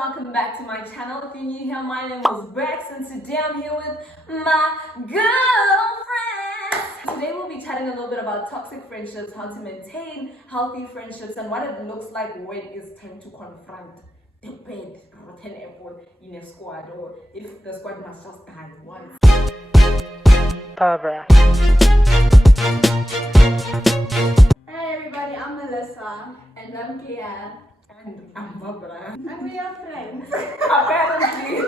welcome back to my channel. If you're new here, my name is Bex and today I'm here with my girlfriend. Today we'll be chatting a little bit about toxic friendships, how to maintain healthy friendships, and what it looks like when it's time to confront the bad rotten apple in a squad, or if the squad must just die once. BAXBARA. Hey everybody, I'm Melissa. And I'm Kia. And I'm Barbara. And we are friends. Apparently.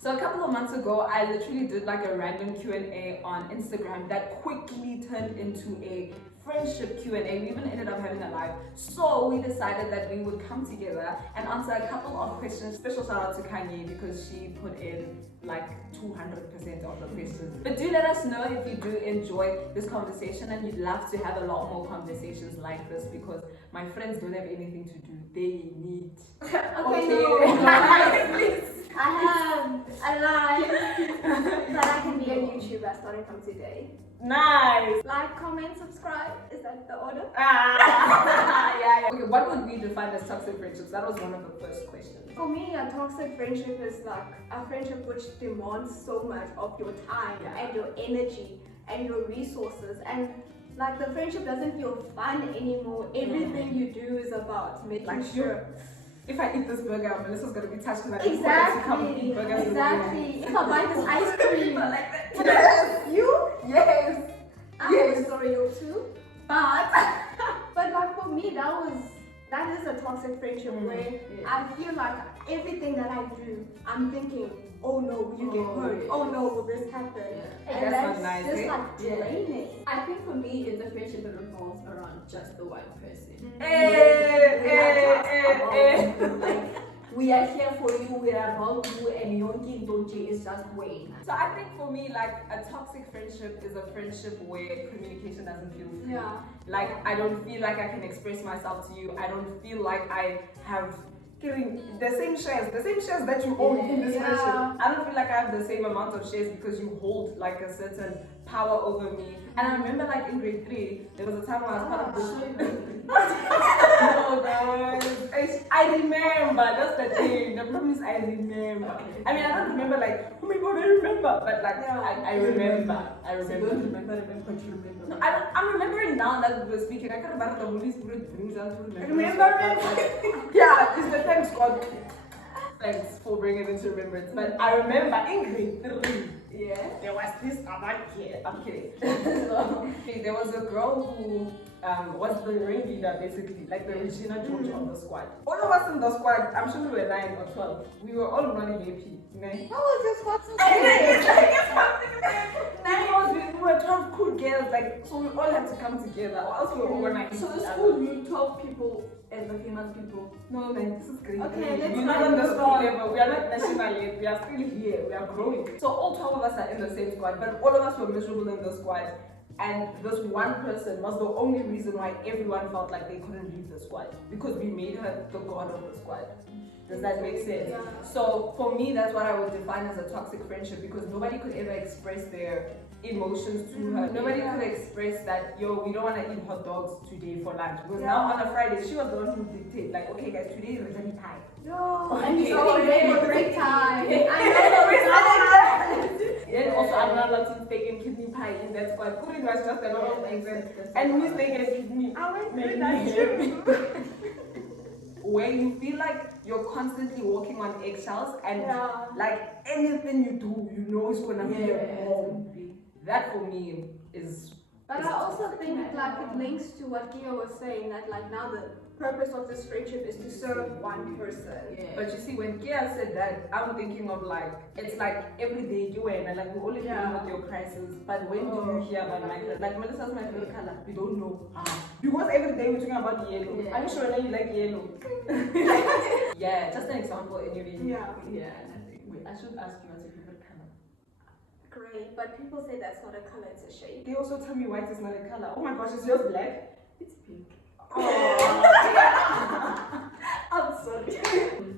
So a couple of months ago, I literally did like a random Q&A on Instagram that quickly turned into a friendship Q&A. We even ended up having a live. So we decided that we would come together and answer a couple of questions. Special shout out to Kanye because she put in like 200% of the questions. But do let us know if you do enjoy this conversation and you'd love to have a lot more conversations like this, because my friends don't have anything to do. They need. Okay, no. Please. I have a life that I can be a YouTuber starting from today. Nice. Like, comment, subscribe. Is that the order? Yeah. Okay, what would we define as toxic friendships? That was one of the first questions. For me, a toxic friendship is like a friendship which demands so much of your time and your energy and your resources, and like the friendship doesn't feel fun anymore. Everything you do is about making Like sure. If I eat this burger, Melissa's gonna be touched because I didn't want her to come and eat burgers. Exactly. If I buy this ice cream, like that. Yes. you? Yes. I'm Yes. sorry, you too. But like for me, that is a toxic friendship where I feel like everything that I do, I'm thinking, oh no, will you get hurt? Oh no, will this happen? And That's that's not nice, just eh? like draining. I think for me, it's a friendship that revolves around just the one person. Like, we are here for you, we are about you, and Yonki Doji is just waiting. So I think for me, like a toxic friendship is a friendship where communication doesn't feel free. Yeah. Like I don't feel like I can express myself to you. I don't feel like I have the same shares that you own in this friendship. I don't feel like I have the same amount of shares because you hold like a certain power over me. And I remember like in grade 3, there was a time when I was part of this. No, guys. I remember. That's the thing. The problem is I remember. I mean, I don't remember like, oh my god, I remember. But like, I remember. I remember. So you don't remember what you remember. No, I'm remembering now that we were speaking. I can't remember the Holy Spirit brings us to Remembrance. Yeah, it's the thanks God. Thanks for bringing it to remembrance. But I remember in grade 3. Yeah. There was this other kid. I'm kidding. So, there was a girl who was the ringleader, basically, like the Regina George of the squad. All of us in the squad, I'm sure we were 9 or 12. We were all running happy. How was your squad so We were 12 cool girls, like, so we all had to come together, or else we were organized. So the school knew 12 people as the famous people. No, man, this is great. Okay, let's we're not on the school level. We are not national yet. We are still here. We are growing. So all 12 of us are in the same squad, but all of us were miserable in the squad. And this one person was the only reason why everyone felt like they couldn't leave the squad, because we made her the god of the squad. Does that make sense? Yeah. So for me, that's what I would define as a toxic friendship, because nobody could ever express their emotions to her. Nobody could express that, yo, we don't want to eat hot dogs today for lunch. Because now on a Friday, she was the one who dictated, like, okay guys, today is returning time. No, and he's sitting there for break time. Then also I'm not allowed to steak and kidney pie in that squad. Cooking was just a lot of things, and me steak and kidney. I went made through me that happy. too. Where you feel like you're constantly walking on eggshells, and like anything you do, you know it's gonna be a bomb. That for me is. But I also think like it links to what Kia was saying, that like now the purpose of this friendship is to serve one person. But you see, when Kia said that, I'm thinking of like, it's like every day you and like we're only dealing with your crisis. But when do you hear about my favorite? Like Melissa's my favorite color. We don't know. Because every day we're talking about yellow. Are you sure that you like yellow? Yeah, just an example anyway. Yeah. Wait, I should ask you what's your favorite color. Great, but people say that's not a color, it's a shade. They also tell me white is not a color. Oh my gosh, is yours black? It's pink. Oh. I'm sorry.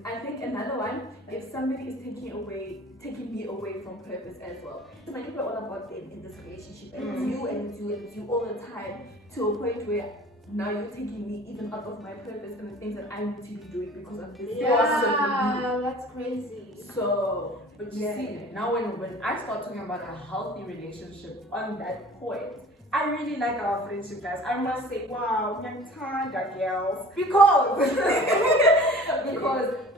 I think another one, if somebody is taking me away from purpose as well. So like people are all about them in this relationship, and it's you all the time, to a point where now you're taking me even out of my purpose and the things that I need to be doing because of this. Yeah, That's crazy. So, but you see, now when I start talking about a healthy relationship on that point, I really like our friendship, guys. I must say, wow, young Tanda girls. Because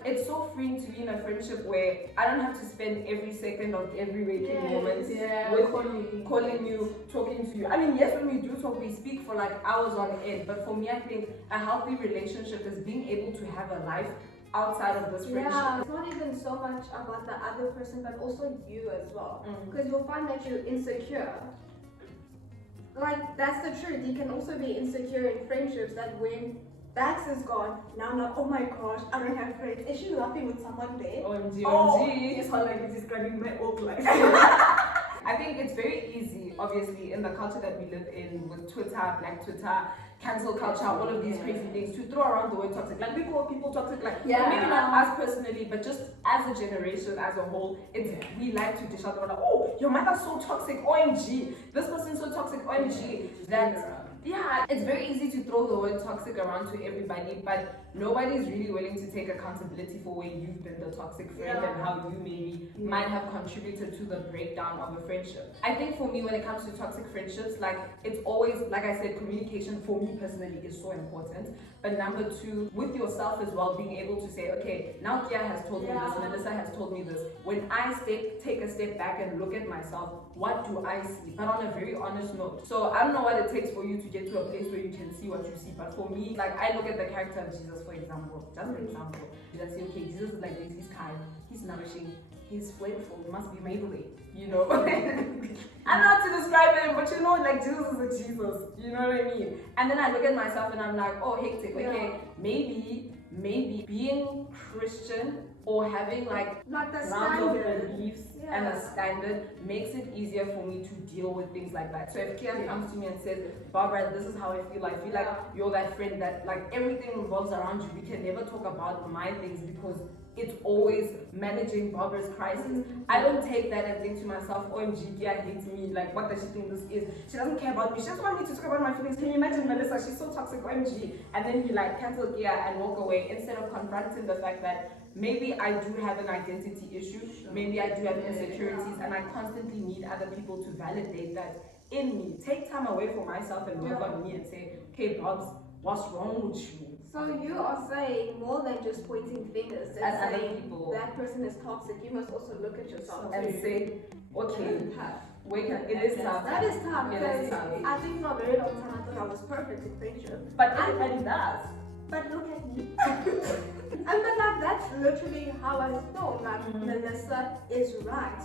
it's so freeing to be in a friendship where I don't have to spend every second of every waking moment with calling you, talking to you. I mean, yes, when we do talk, we speak for like hours on end. But for me, I think a healthy relationship is being able to have a life outside of this friendship. Yeah, it's not even so much about the other person, but also you as well. Because you'll find that you're insecure. Like, that's the truth. You can also be insecure in friendships that when Bax is gone, now I'm like, oh my gosh, I don't have friends. Is she laughing with someone there? OMG, Oh, OMG. it's how like describing my old life. I think it's very easy, obviously, in the culture that we live in with Twitter, Black Twitter, cancel culture, all of these crazy things, to throw around the word toxic. Like, we call people toxic, like, maybe not us personally, but just as a generation, as a whole, we like to dish out the word, like, oh, your mother's so toxic, OMG. This person's so toxic, OMG. Yeah, it's very easy to throw the word toxic around to everybody, but nobody's really willing to take accountability for where you've been the toxic friend and how you maybe might have contributed to the breakdown of a friendship. I think for me, when it comes to toxic friendships, like, it's always, like I said, communication for me personally is so important. But number two, with yourself as well, being able to say, okay, now Kia has told me this, Melissa has told me this. When I take a step back and look at myself, what do I see? But on a very honest note. So I don't know what it takes for you to get to a place where you can see what you see. But for me, like, I look at the character of Jesus, for example. Just for example, you just say, okay, Jesus is like this, he's kind, he's nourishing, he's flavorful, he must be Maybelline, you know? I don't know how to describe him, but you know, like, Jesus is a Jesus, you know what I mean? And then I look at myself and I'm like, oh, hectic, okay, maybe being Christian or having like the ground of standard beliefs and a standard makes it easier for me to deal with things like that. So if Kia comes to me and says, Barbara, this is how I feel like you're that friend that like everything revolves around you. We can never talk about my things because it's always managing Barbara's crisis. I don't take that and think to myself, OMG, Gia hates me, like what does she think this is? She doesn't care about me, she just wants me to talk about my feelings. Can you imagine Melissa, she's so toxic, OMG. And then you like cancel Gia and walk away instead of confronting the fact that maybe I do have an identity issue, maybe I do have insecurities and I constantly need other people to validate that in me. Take time away for myself and work on me and say, okay, Bobs, what's wrong with you? So you are saying more than just pointing fingers and As other saying people. that person is toxic. You must also look at yourself And too. say, okay, it is tough. That is tough It because is tough. I think for a very long time I thought I was perfect in friendship. But everybody does. But look at me. And but like that's literally how I thought. Like Melissa is right.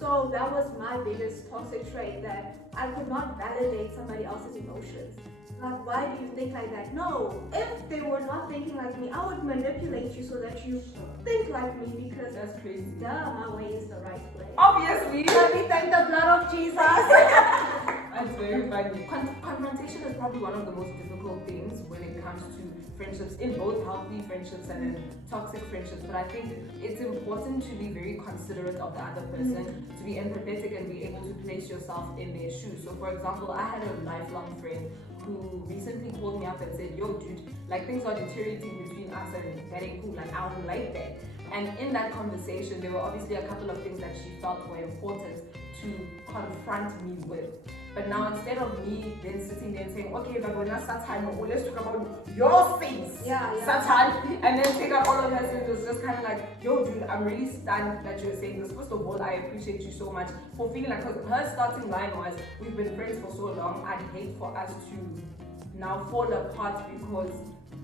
So that was my biggest toxic trait, that I could not validate somebody else's emotions. Like, why do you think like that? No, if they were not thinking like me, I would manipulate you so that you think like me, because That's crazy. duh, my way is the right way. Obviously. Let me thank the blood of Jesus. That's very funny. Confrontation is probably one of the most difficult things when it comes to friendships, in both healthy friendships and in toxic friendships. But I think it's important to be very considerate of the other person, to be empathetic and be able to place yourself in their shoes. So for example, I had a lifelong friend who recently called me up and said, yo dude, like things are deteriorating between us and that ain't cool, like I don't like that. And in that conversation, there were obviously a couple of things that she felt were important to confront me with. But now instead of me then sitting there and saying, okay, but we're not Satan, let's talk about your things, Satan, and then take up all of her sins, it's just kind of like, yo dude, I'm really stunned that you're saying this. First of all, I appreciate you so much for feeling like, because her starting line was, we've been friends for so long, I'd hate for us to now fall apart because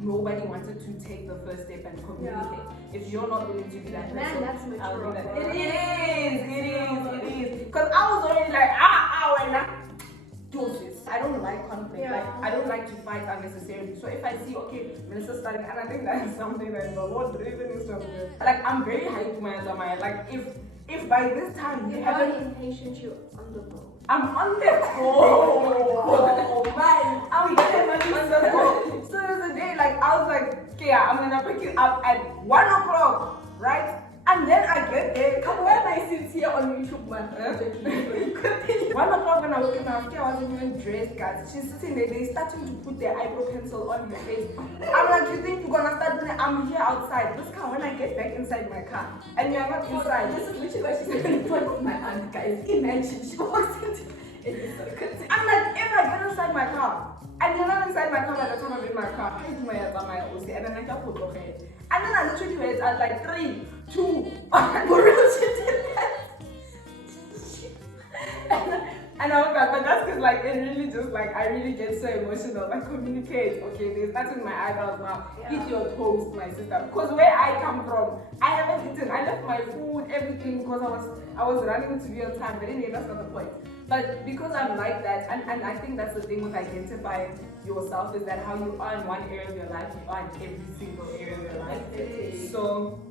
nobody wanted to take the first step and communicate. If you're not willing to be that person, that's mature. I'll do that. It is. Because I was already like, when I do this. I don't like conflict. Like, I don't like to fight unnecessarily. So if I see, okay, Melissa starting, and I think that is something that the Lord driven is from me. Like, I'm very hyped, man. Like, if by this time you haven't impatient, you're on the go. I'm on the go. Man, I'm on the go. So there's a day, like, I was like, okay, I'm gonna pick you up at 1 o'clock, right? And then I get there. Come when I sit here on YouTube, man. 1 o'clock when I woke up, I wasn't even dressed, guys. She's sitting there, they're starting to put their eyebrow pencil on her face. I'm like, you think you're gonna start doing it? I'm here outside. This car, when I get back inside my car, and you're not inside. This is literally what she said in front of my aunt, guys. Imagine she walks into I'm like, if I get inside my car, and you're not inside my car by the time I'm in my car, I do my and then I just put your head. And then I literally went at like 3, 2, for real, she did that. And I was like, but that's because like it really just like I really get so emotional. I communicate. Okay, they started my eyebrows now. Eat your toast, my sister. Because where I come from, I haven't eaten. I left my food, everything because I was running to be on time. But anyway, that's not the point. But because I'm like that, and I think that's the thing with identifying yourself is that how you are in one area of your life, you are in every single area of your life. So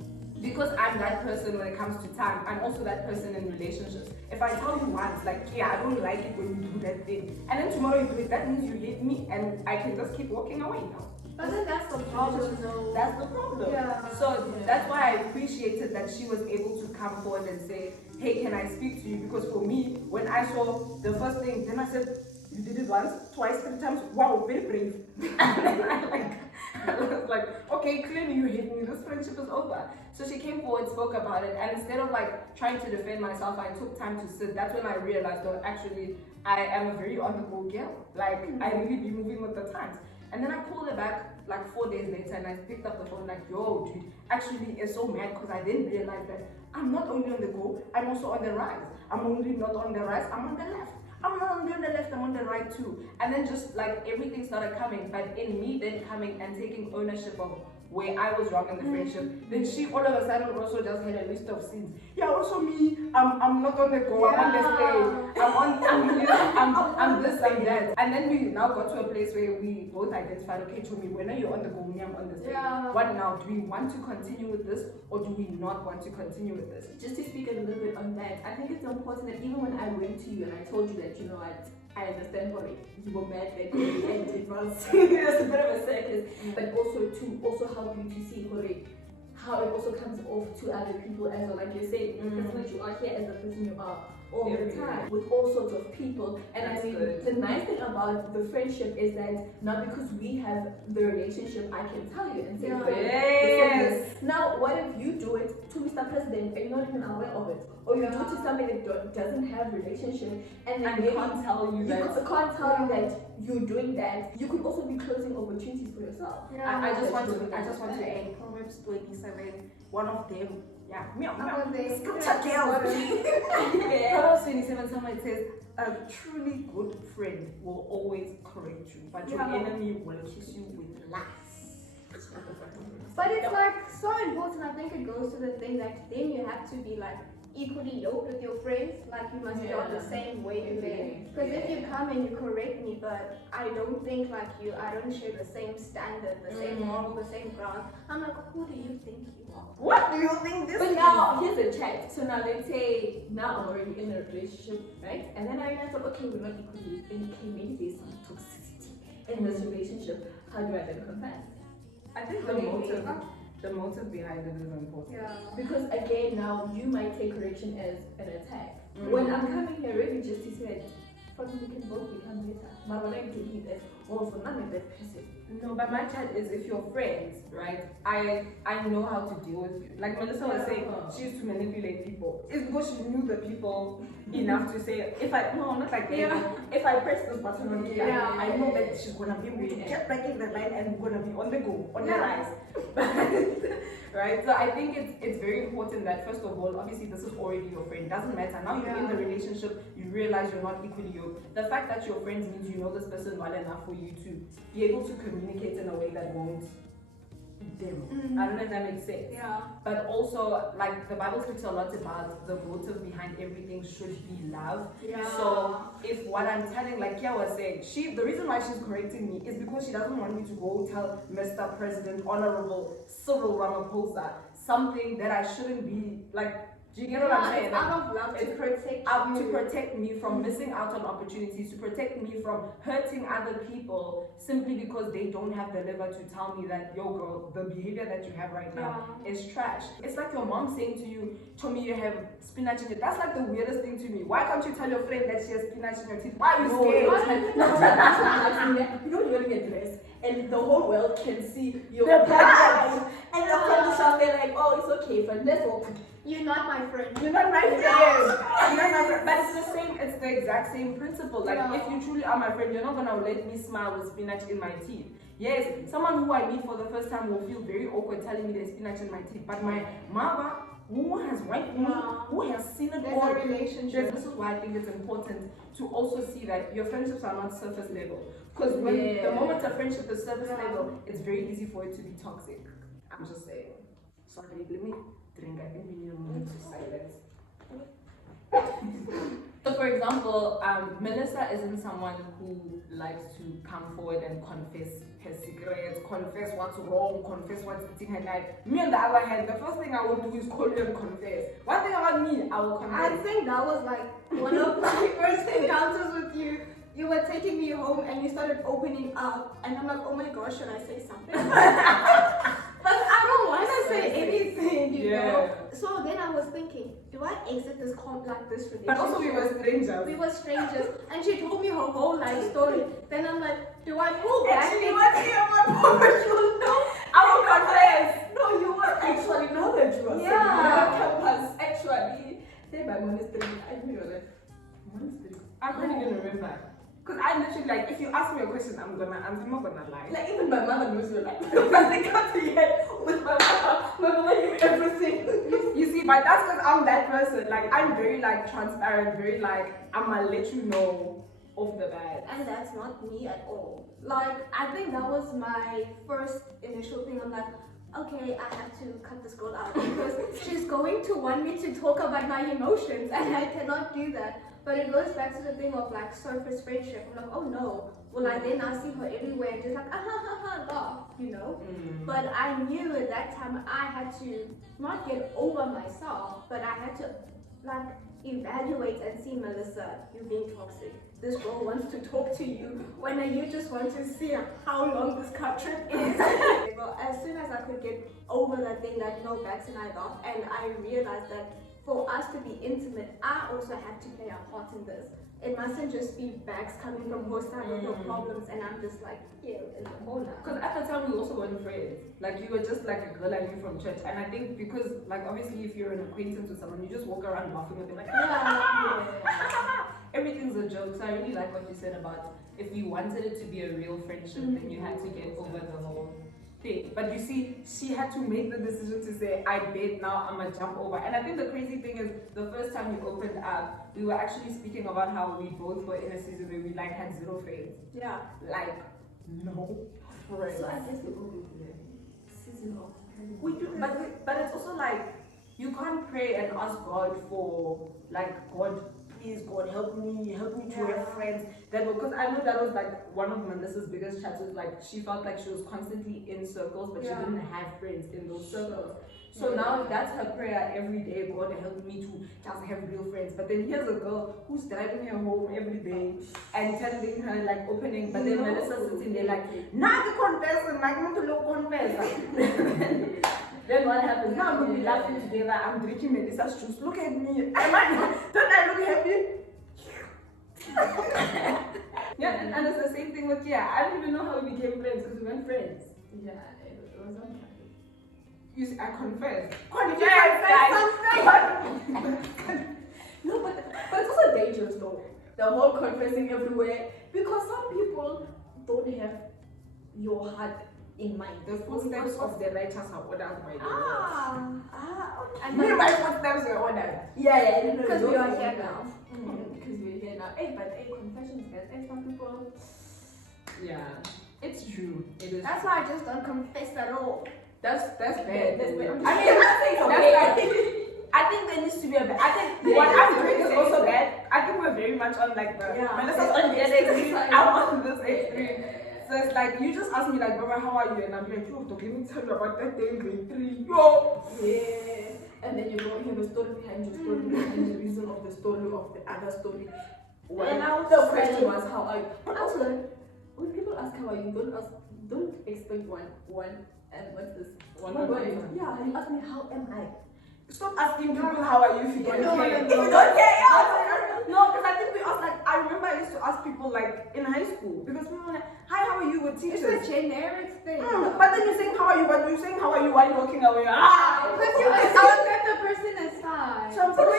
because I'm that person when it comes to time, I'm also that person in relationships. If I tell you once, like, yeah, I don't like it when you do that thing, and then tomorrow you do it, that means you hate me, and I can just keep walking away now. But then that's the problem, though. That's the problem. Yeah. So that's why I appreciated that she was able to come forward and say, hey, can I speak to you? Because for me, when I saw the first thing, then I said, you did it once, twice, 3 times. Wow, very brave. And then I was like, okay, clearly you hate me. This friendship is over. So she came forward, spoke about it, and instead of like trying to defend myself, I took time to sit. That's when I realized that actually I am a very on-the-go girl. Like I really be moving with the times. And then I called her back like 4 days later, and I picked up the phone like, yo, dude, actually it's so mad because I didn't realize that I'm not only on the go, I'm also on the rise. I'm only not on the rise, I'm on the left. I'm not only on the left, I'm on the right too. And then just like everything started coming, but in me then coming and taking ownership of where I was wrong in the friendship, then she all of a sudden also just had a list of sins. Yeah, also me, I'm not on the go, I'm on the stay, I'm this, I'm that. And then we now got to a place where we both identified, okay, Chomi, when are you on the go, me, I'm on the stay. Yeah. What now? Do we want to continue with this or do we not want to continue with this? Just to speak a little bit on that, I think it's important that even when I went to you and I told you that, you know what, I understand for it, you were mad that day and it was a bit of a circus, but also to also help you to see how it also comes off to other people as well. Like you're saying, the person that you are here as the person you are all the time with all sorts of people. And That's I mean, good. the nice thing about the friendship is that now because we have the relationship, I can tell you and say, Yes. now what if you do it to Mr. President and you're not even aware of it? Or you do it to somebody that doesn't have relationship and then they can't tell you that. can't tell you that you're doing that. You could also be closing opportunities for yourself. Yeah. I just want to add Proverbs 27, one of them. Yeah, scripture girl. Proverbs 27, somewhere it says, a truly good friend will always correct you, but your enemy will kiss you with lies. But it's like so important. I think it goes to the thing that then you have to be like equally yoked with your friends. Like you must be on the same wavelength. Because if you come and you correct me, but I don't think like you, I don't share the same standard, the same moral, the same ground. I'm like, who do you think you are? What do you think this But is? now, here's a chat. So now let's say, now I'm already in a relationship, right? And then I realized, okay, we're not equally, and okay, maybe there's some toxicity in this relationship. How do I then confess? I think the motive behind it is important. Yeah. Because again, now you might take correction as an attack. When I'm coming here, really just to say, we can both become better. But when I do it, for none of that person. No, but my chat is if you're friends, right? I know how to deal with you. Like Melissa was saying, she used to manipulate people. It's because she knew the people enough to say, if I press this button on here, I know that she's gonna be able to get back in the line and we're gonna be on the go, on the rise. Right? So I think it's very important that first of all, obviously this is already your friend. Doesn't matter. Now you're in the relationship, you realize you're not equally yoked. The fact that you're friends means you know this person well enough for you to be able to communicate in a way that won't dim. I don't know if that makes sense. Yeah. But also, like the Bible speaks a lot about the motive behind everything should be love. Yeah. So if what I'm telling, like Kia was saying, the reason why she's correcting me is because she doesn't want me to go tell Mr. President, Honorable Cyril Ramaphosa something that I shouldn't be like. Do you get what I'm saying? It's out of love to protect out you. to protect me from missing out on opportunities, to protect me from hurting other people simply because they don't have the liver to tell me that, yo girl, the behavior that you have right now is trash. It's like your mom saying to you, Tommy, you have spinach in it. That's like the weirdest thing to me. Why can't you tell your friend that she has spinach in her teeth? Why are you scared? You know, you're wearing a dress and the whole world can see your bag. And your friend is out there like, oh, it's okay, friend, let's walk. You're not my friend. You're not my friend. You're not my friend. But it's the same, it's the exact same principle. Like, if you truly are my friend, you're not gonna let me smile with spinach in my teeth. Yes, someone who I meet for the first time will feel very awkward telling me there's spinach in my teeth. But my mother, who has wiped me, who has seen it all, a relationship. this is why I think it's important to also see that your friendships are not surface level. Because when the moment a friendship is surface level, it's very easy for it to be toxic. I'm just saying. Sorry, let me drink. I think we need a moment of silence. So for example, Melissa isn't someone who likes to come forward and confess her secrets, confess what's wrong, confess what's eating her life. Me on the other hand, the first thing I will do is call you and confess. One thing about me, I will confess. I think that was like one of my first encounters with you. You were taking me home and you started opening up, and I'm like, oh my gosh, should I say something? But I don't want to say anything, you know. So then I was thinking, do I exit this relationship? But also we were strangers. We were strangers, and she told me her whole life story. Then I'm like, do I pull back? Actually, what no, I will confess. no, you were actually not that you were campus. Actually, say by monastery. I knew that. Monastery. I can't even remember. Because I literally, like, if you ask me a question, I'm not gonna lie. Like, even my mother knows you're like, I got to hear with my mother knew everything. You see, but that's because I'm that person. Like, I'm very, like, transparent, very, like, I'm gonna let you know off the bat. And that's not me at all. Like, I think that was my first initial thing. I'm like, okay, I have to cut this girl out because she's going to want me to talk about my emotions, and I cannot do that. But it goes back to the thing of like surface friendship. I'm like, oh no, will I then now see her everywhere and just like, laugh, you know? But I knew at that time I had to not get over myself, but I had to like evaluate and see, Melissa, you're being toxic. This girl wants to talk to you when you just want to see how long this car trip is. Well, as soon as I could get over that thing that no, Bax and I laughed, and I realized that for us to be intimate, I also have to play a part in this. It mustn't just be Bax coming from her side with her problems, and I'm just like, yeah, in the corner. Because at the time we also weren't friends. Like, you were just like a girl I knew from church. And I think because, like, obviously if you're an acquaintance with someone, you just walk around laughing with them like, everything's a joke. So I really like what you said about if you wanted it to be a real friendship, then you had to get over the whole thing. But you see, she had to make the decision to say, I bet now I'm gonna jump over. And I think the crazy thing is, the first time you opened up, we were actually speaking about how we both were in a season where we like had zero friends. Yeah. Like, no friends. So I guess we all do that. Seasonal. We do, but it's also like, you can't pray and ask God for, like, God, please, God, help me to have friends. That because I know that was like one of Melissa's biggest chats. Was like she felt like she was constantly in circles, but she didn't have friends in those circles. So now that's her prayer every day. God, help me to just have real friends. But then here's a girl who's driving her home every day and telling her like opening. But then Melissa sitting there like, nah, you confess, and I want to look confess. Then what happens? Now we'll be laughing together. I'm drinking Melissa's juice. Look at me. Don't I look happy? Yeah, and it's the same thing with I don't even know how we became friends because we weren't friends. Yeah, it was on purpose. You see, I confess. No, but it's also dangerous though. The whole confessing everywhere, because some people don't have your heart in mind. The footsteps of the righteous are ordered by the Lord. And me, my footsteps were ordered. Yeah, because we are here now. Because we're here now. Hey, but confessions, guys. Hey, some people. Yeah, it's true. It is. That's why I just don't confess at all. That's bad. That's bad. I mean, that's bad. I think there needs to be a bad. I think what I'm doing is also bad. I think we're very much on like the Melissa's on the other extreme. I'm on this extreme. So it's like you just ask me like, Baba, how are you? And I'm like, yo, let me tell you about that day in grade 3. Yo. Yeah. And then you go, you have a story story behind your story, behind the reason of the story of the other story. And I was The just question like, was how are you? But also, when people ask how are you, don't expect one and what's this? One word. Yeah, you ask me how am I? Stop asking people how are you if you don't No, care. no, If you no. don't care, no, because I think we ask like I remember I used to ask people like in high school because people were like, hi, how are you with teachers? It's a generic thing. But then you're saying how are you, but you're saying how are you while you're walking away. Ah! Because you assume that the person is fine. So I'm saying,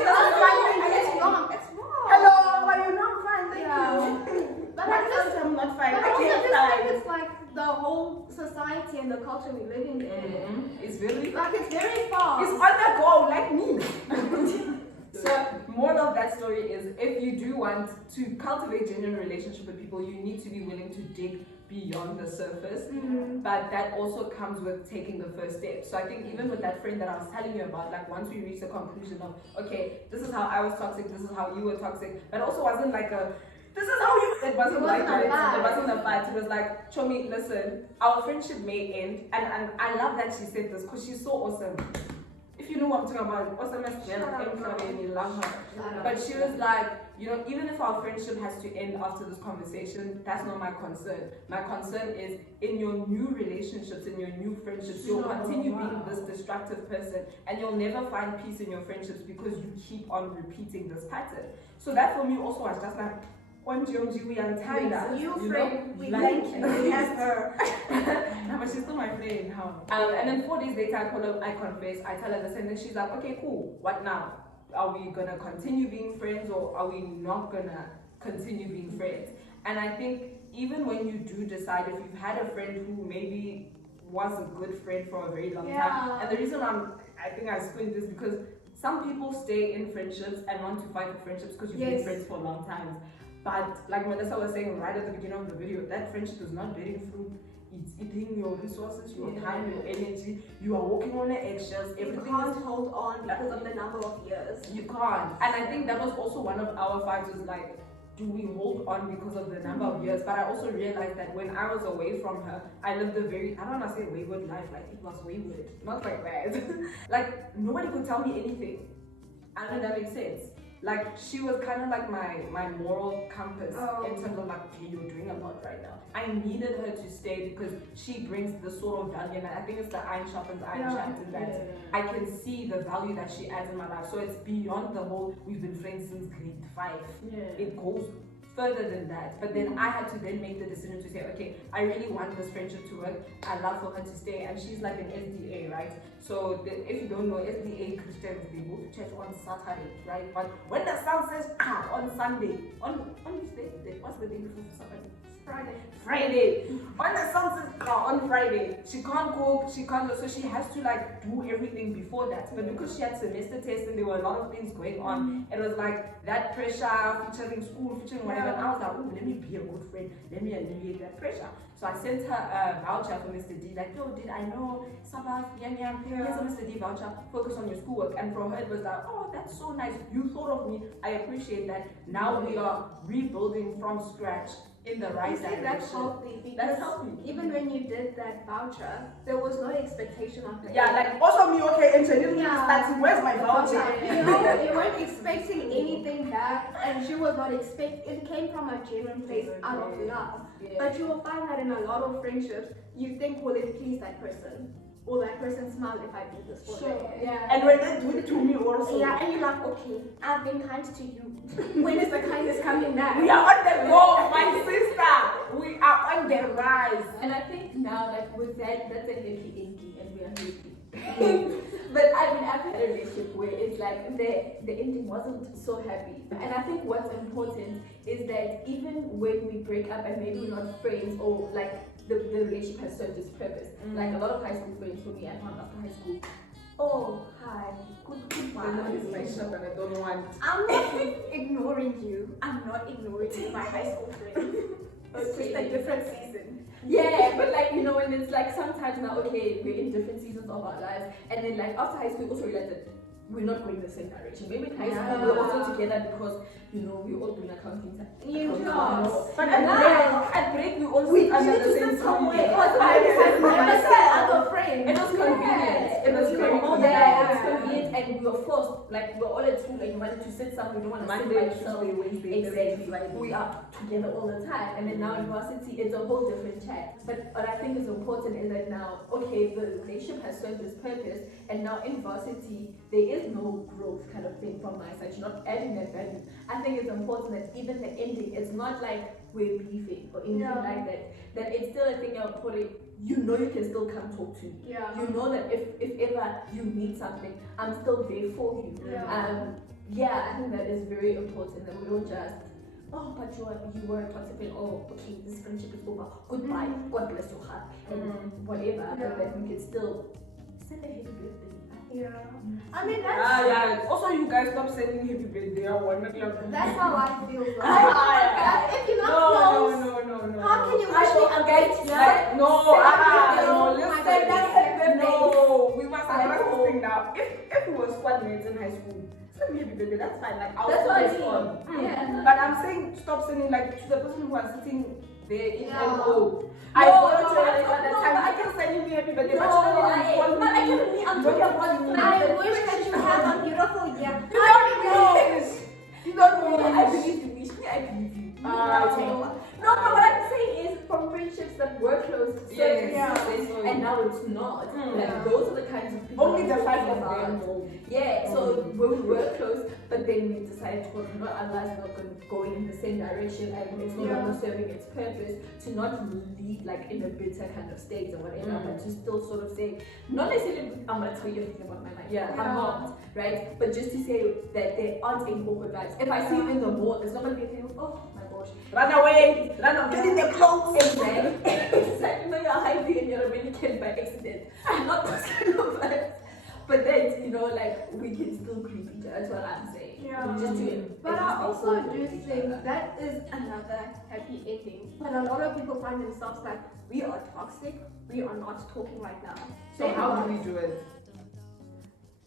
It's wrong. It's wrong. hello, how are you? No, I'm fine, thank Yeah. you. But What I else I'm not fine? But I I also can't just lie. think it's like the whole society and the culture we live in. It's very Like it's very fast. It's on the go, like me. So, moral of that story is if you do want to cultivate genuine relationship with people, you need to be willing to dig beyond the surface. But that also comes with taking the first step. So I think even with that friend that I was telling you about, like once we reached the conclusion of, okay, this is how I was toxic, this is how you were toxic, but also wasn't like a, this is how you, it wasn't like that. It wasn't a fight. It was like, Chomi, listen, our friendship may end. And I love that she said this because she's so awesome. If you know what I'm talking about, awesome as well, and you love her. But she was like, you know, even if our friendship has to end after this conversation, that's not my concern. My concern is in your new relationships, in your new friendships, you'll continue being this destructive person and you'll never find peace in your friendships because you keep on repeating this pattern. So that for me also was just like, we are You friend, we like, thank you. We have her. no, but she's still my friend. How? And then 4 days later, I call her, I confess, I tell her the same thing. She's like, okay, cool. What now? Are we gonna continue being friends or are we not gonna continue being friends? And I think even when you do decide, if you've had a friend who maybe was a good friend for a very long time, and the reason I think I squint is because some people stay in friendships and want to fight for friendships because you've been friends for a long time. But like Melissa was saying right at the beginning of the video, that friendship is not bearing fruit. It's eating your resources, your time, your energy. You are walking on the eggshells. You can't hold on because of the number of years. You can't. And I think that was also one of our fights, was like, do we hold on because of the number of years? But I also realized that when I was away from her, I lived a very, I don't want to say wayward life, like it was wayward, not like that. Like nobody could tell me anything. I don't know if that makes sense. Like she was kind of like my moral compass in terms of like, okay, you're doing a lot right now. I needed her to stay because she brings the sort of value, and I think it's the iron sharpens iron in that I can see the value that she adds in my life. So it's beyond the whole we've been friends since grade 5. It goes further than that. But then I had to then make the decision to say, okay, I really want this friendship to work. I love for her to stay, and she's like an SDA, right? So if you don't know, SDA Christians, they go to church on Saturday, right? But when the sun says on Sunday, on which day? What's the day before Saturday? Friday. When the sun says on Friday, she can't cook, she can't, so she has to like do everything before that. But because she had semester tests and there were a lot of things going on, it was like that pressure, featuring school, featuring whatever. And I was like, oh, let me be a good friend, let me alleviate that pressure. So I sent her a voucher for Mr. D, like, yo, did I know Sabbath, here's a Mr. D voucher, focus on your schoolwork. And for her it was like, oh, that's so nice, you thought of me, I appreciate that. Now we are rebuilding from scratch in the right direction. That's healthy, because That's healthy. even when you did that voucher, there was no expectation of it. Yeah, like also me, okay, engineering starting, where's my voucher? You know, you weren't expecting anything back, and she was not expecting. It came from a genuine place out of love. But you will find that in a lot of friendships, you think, will it please that person? Will that person smile if I do this for them? And when they do it to me also. Yeah, and you're like, okay, I've been kind to you. When is the kindness coming back? We are on the go, my sister. We are on the rise. And I think now, like with that, that's a happy ending, and we are happy. But I mean, I've had a relationship where it's like the ending wasn't so happy. And I think what's important is that even when we break up and maybe we're not friends, or like the relationship has served its purpose. Like a lot of high school friends for me, I found after high school, oh, hi, goodbye. Is my shop and I don't want. I'm not ignoring you. I'm not ignoring you, my high school friend. It's just a different season. Yeah, but like, you know, when it's like sometimes now, okay, we're in different seasons of our lives, and then like after high school, we also realized that we're not going the same direction. Maybe in high school we're also together because, you know, we're all doing accounting. New jobs. But at break we all sit under the same somewhere. tree. Because I have other friends. It was convenient. It was Yeah. convenient. Yeah, it's convenient, and we were forced, like we were all at school, like you wanted to sit somewhere, you don't want to sit Monday, by yourself. Tuesday, Wednesday, Exactly. Friday. We are together all the time, and then now in varsity it's a whole different chat. But what I think is important is that now, okay, the relationship has served its purpose, and now in varsity there is no growth kind of thing from my side. You're not adding that value. I think it's important that even the ending, it's not like we're beefing or anything like that. That it's still a thing of you know you can still come talk to me. Yeah. You know that if ever you need something, I'm still there for you. I think that is very important that we don't just, oh, but you were toxic, oh, okay, this friendship is over, goodbye, God bless your heart, and whatever, but that we can still send a happy birthday. Yeah. I mean, that's... Also, you guys stop sending happy birthday. That's how I feel. If you're not No. how can you wish me a great Like, no, listen. No, We must address this thing now. If we were squad mates in high school, send me happy birthday, that's fine. Like, I'll That's what I respond. mean. Yeah. But I'm saying stop sending like to the person who are sitting there in Yeah. I No, volunteered no, at the no, time. but I can send you happy birthday, No, but you don't respond. but I can be, I'm talking about you. I wish that you had a beautiful year. You don't know. I believe you, wish me, I believe you. No, but what I'm saying is from friendships that were close, and now it's not. Like those are the kinds of people. Only the I'm 5 of talking about. them. Yeah, so when we were close, but then we decided to not otherwise not going in the same direction, and it's no longer serving its purpose to not lead like in a bitter kind of state or whatever, but to still sort of say, not necessarily I'm gonna tell you everything about my life. I'm not, right? But just to say that there aren't any awkward vibes. If I see you in the mall, there's not gonna be a thing of, oh my gosh, Run away! Get in the clothes! exactly. It's like, you know, you're hiding and you're already killed by accident. Not those kind of vibes. But then, you know, like, we can still greet each other. That's what I'm saying. Yeah. Just to, But I also do think that is another happy ending. But a lot of people find themselves like, we are toxic, we are not talking right now. So how do we do it?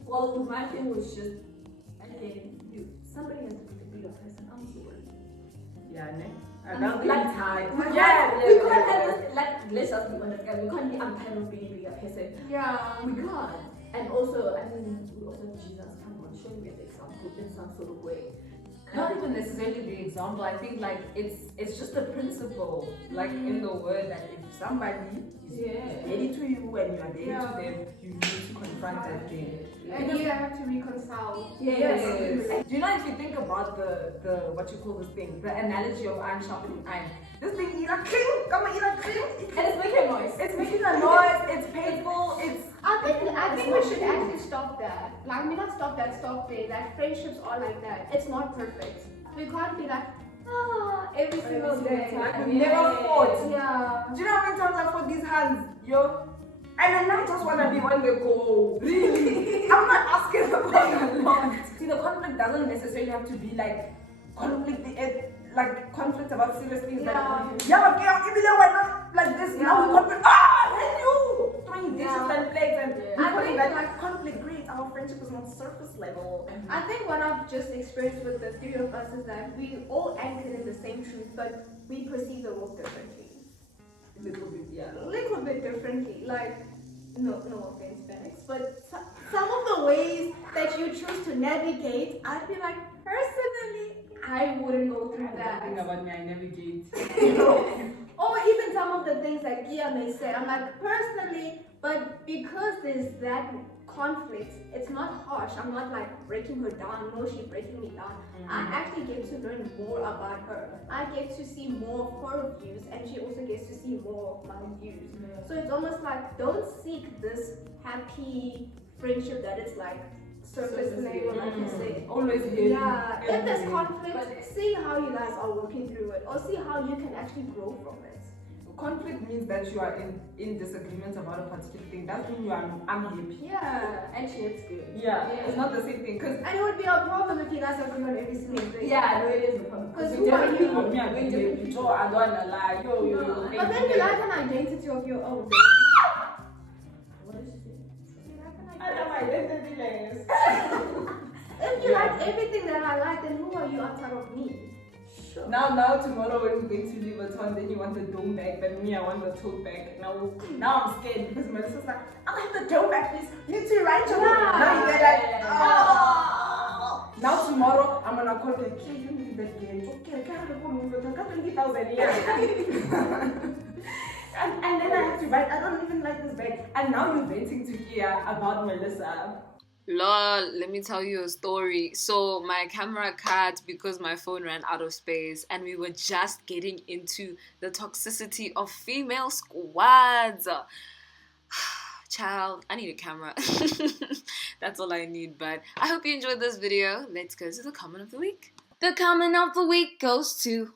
well, my thing was just, again, somebody has to be your person. I'm sorry. Yeah, ne? I'm About like, being tired. we can't have this, like, let's just be honest, guys. We can't be, I'm tired of being a bigger person. Yeah. We can't. And also, I mean, we also have Jesus, come on, show me an example in some sort of way. Not even necessarily the example. I think like it's just a principle, like in the word that if Somebody is ready to you and you are ready to them, you need to confront that thing. And you have to reconcile. Yes. Do you know if you think about the what you call this thing, the analogy of iron sharpening iron? This thing, eat a king, come on, eat a king. And it's making noise. It's making a noise, it's painful, it's... I think we should actually stop that. Like, I mean, not stop that, stop there. That friendships are like that. It's not perfect. We can't be like, every single day. Like, we never fought. Yeah. Do you know how many times I fought these hands, yo? And then I just want to be on the go. Really? I'm not asking about a lot. See, the conflict doesn't necessarily have to be like conflict about serious things. Yeah. Like, okay, even though we're not like this, now we conflict. Then you throwing dishes and plates and I think like conflict. Great, our friendship is not surface level. I think what I've just experienced with the three of us is that we all anchored in the same truth, but we perceive the world differently. A little bit, yeah. A little bit differently. Like, no offense, Bex, but some of the ways that you choose to navigate, I feel like personally, I wouldn't go through that. Think about me, I navigate. Or even some of the things that Gia may say, I'm like, personally, but because there's that conflict, it's not harsh. I'm not like breaking her down, no, she's breaking me down. I actually get to learn more about her. I get to see more of her views, and she also gets to see more of my views. So it's almost like, don't seek this happy friendship that it's like surface level, like you say. Always here. Yeah, if there's conflict, see how you guys are working through it, or see how you can actually grow from it. Conflict means that you are in disagreement about a particular thing. That means you are unhappy. Yeah. Actually, it's good. Yeah, it's not the same thing. Cause And it would be a problem if you guys agree on every single thing. Yeah, no, it is a problem. Because you who are definitely you? want me to be happy. So I don't wanna lie. Yo. But then you like an identity of your own. What did she say? You like an I have my identity less. If you like everything that I like, then who are you outside of me? Sure. Now tomorrow when we're going to leave a town, then you want the dome bag, but me I want the tote bag. Now I'm scared because my sister's like, I'll have the dome bag, please. You too, right? Yeah. Now you get like, to that girl. Okay, can't afford 20,000 and then I have to write, I don't even like this bag. And now you're venting to Kia about Melissa. Lol, let me tell you a story. So my camera cut because my phone ran out of space, and we were just getting into the toxicity of female squads. Child, I need a camera. That's all I need. But I hope you enjoyed this video. Let's go to the comment of the week. The comment of the week goes to